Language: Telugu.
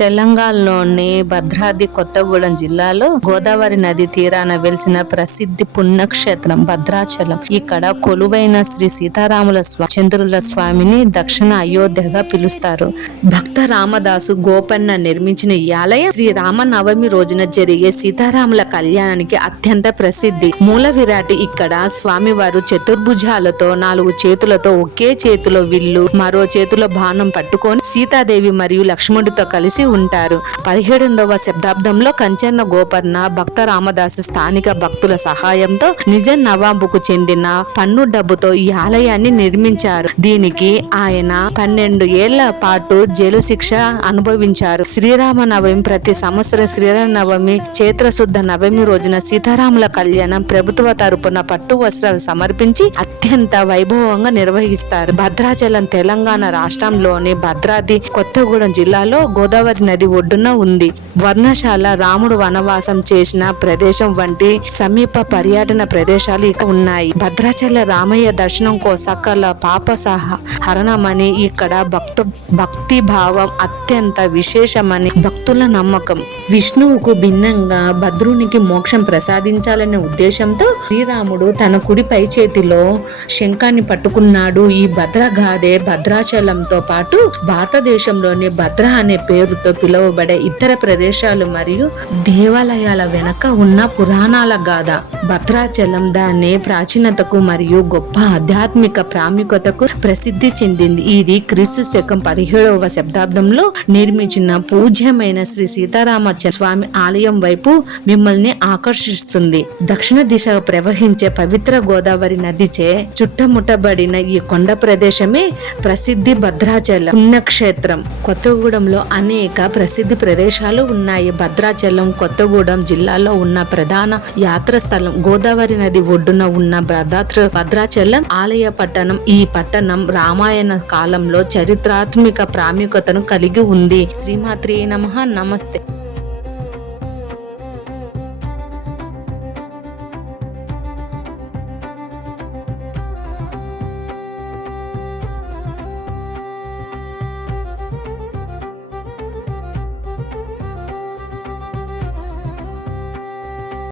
తెలంగాణలోని భద్రాద్రి కొత్తగూడెం జిల్లాలో గోదావరి నది తీరాన వెలిసిన ప్రసిద్ధి పుణ్యక్షేత్రం భద్రాచలం. ఇక్కడ కొలువైన శ్రీ సీతారాముల చంద్రుల స్వామిని దక్షిణ అయోధ్యగా పిలుస్తారు. భక్త రామదాసు గోపన్న నిర్మించిన ఈ ఆలయం శ్రీ రామనవమి రోజున జరిగే సీతారాముల కళ్యాణానికి అత్యంత ప్రసిద్ధి. మూల విరాటి ఇక్కడ స్వామివారు చతుర్భుజాలతో 4 చేతులతో ఒకే చేతిలో విల్లు మరో చేతిలో బాణం పట్టుకొని సీతాదేవి మరియు లక్ష్మణుడితో కలిసి ఉంటారు. 17వ శతాబ్దంలో కంచర్న గోపన్న భక్త రామదాసు స్థానిక భక్తుల సహాయంతో నిజ నవాబుకు చెందిన పన్ను డబ్బుతో ఈ ఆలయాన్ని నిర్మించారు. దీనికి ఆయన 12 ఏళ్ల పాటు జైలు శిక్ష అనుభవించారు. శ్రీరామ నవమి ప్రతి సంవత్సరం శ్రీరామ నవమి చైత్రశుద్ధ నవమి రోజున సీతారాముల కళ్యాణం ప్రభుత్వ తరపున పట్టు వస్త్రాలు సమర్పించి అత్యంత వైభవంగా నిర్వహిస్తారు. భద్రాచలం తెలంగాణ రాష్ట్రంలోని భద్రాద్రి కొత్తగూడెం జిల్లాలో గోదావరి నది ఒడ్డున ఉంది. వర్ణశాల, రాముడు వనవాసం చేసిన ప్రదేశం వంటి సమీప పర్యటన ప్రదేశాలు ఇక ఉన్నాయి. భద్రాచల రామయ్య దర్శనం సకల పాప హరణమని ఇక్కడ భక్తి భావం అత్యంత విశేషమని భక్తుల నమ్మకం. విష్ణువుకు భిన్నంగా భద్రునికి మోక్షం ప్రసాదించాలనే ఉద్దేశంతో శ్రీరాముడు తన కుడి పై చేతిలో శంఖాన్ని పట్టుకున్నాడు. ఈ భద్రగాథే భద్రాచలంతో పాటు భారతదేశంలోని భద్ర అనే పేరుతో పిలువబడే ఇతర ప్రదేశాలు మరియు దేవాలయాల వెనక ఉన్న పురాణాల గాథ. భద్రాచలం దాని ప్రాచీనతకు మరియు గొప్ప ఆధ్యాత్మిక ప్రాముఖ్యతకు ప్రసిద్ధి చెందింది. ఇది క్రీస్తు శకం 17వ శతాబ్దంలో నిర్మించిన పూజ్యమైన శ్రీ సీతారామ స్వామి ఆలయం వైపు మిమ్మల్ని ఆకర్షిస్తుంది. దక్షిణ దిశగా ప్రవహించే పవిత్ర గోదావరి నదిచే చుట్టముట్టబడిన ఈ కొండ ప్రదేశమే ప్రసిద్ధి భద్రాచలం పుణ్యక్షేత్రం. కొత్తగూడెంలో అనేక ప్రసిద్ధి ప్రదేశాలు ఉన్నాయి. భద్రాచలం కొత్తగూడెం జిల్లాలో ఉన్న ప్రధాన యాత్ర స్థలం. గోదావరి నది ఒడ్డున ఉన్న భద్రాచలం ఆలయ పట్టణం. ఈ పట్టణం రామాయణ కాలంలో చారిత్రాత్మక ప్రాముఖ్యతను కలిగి ఉంది. శ్రీమాత్రే నమః. నమస్తే.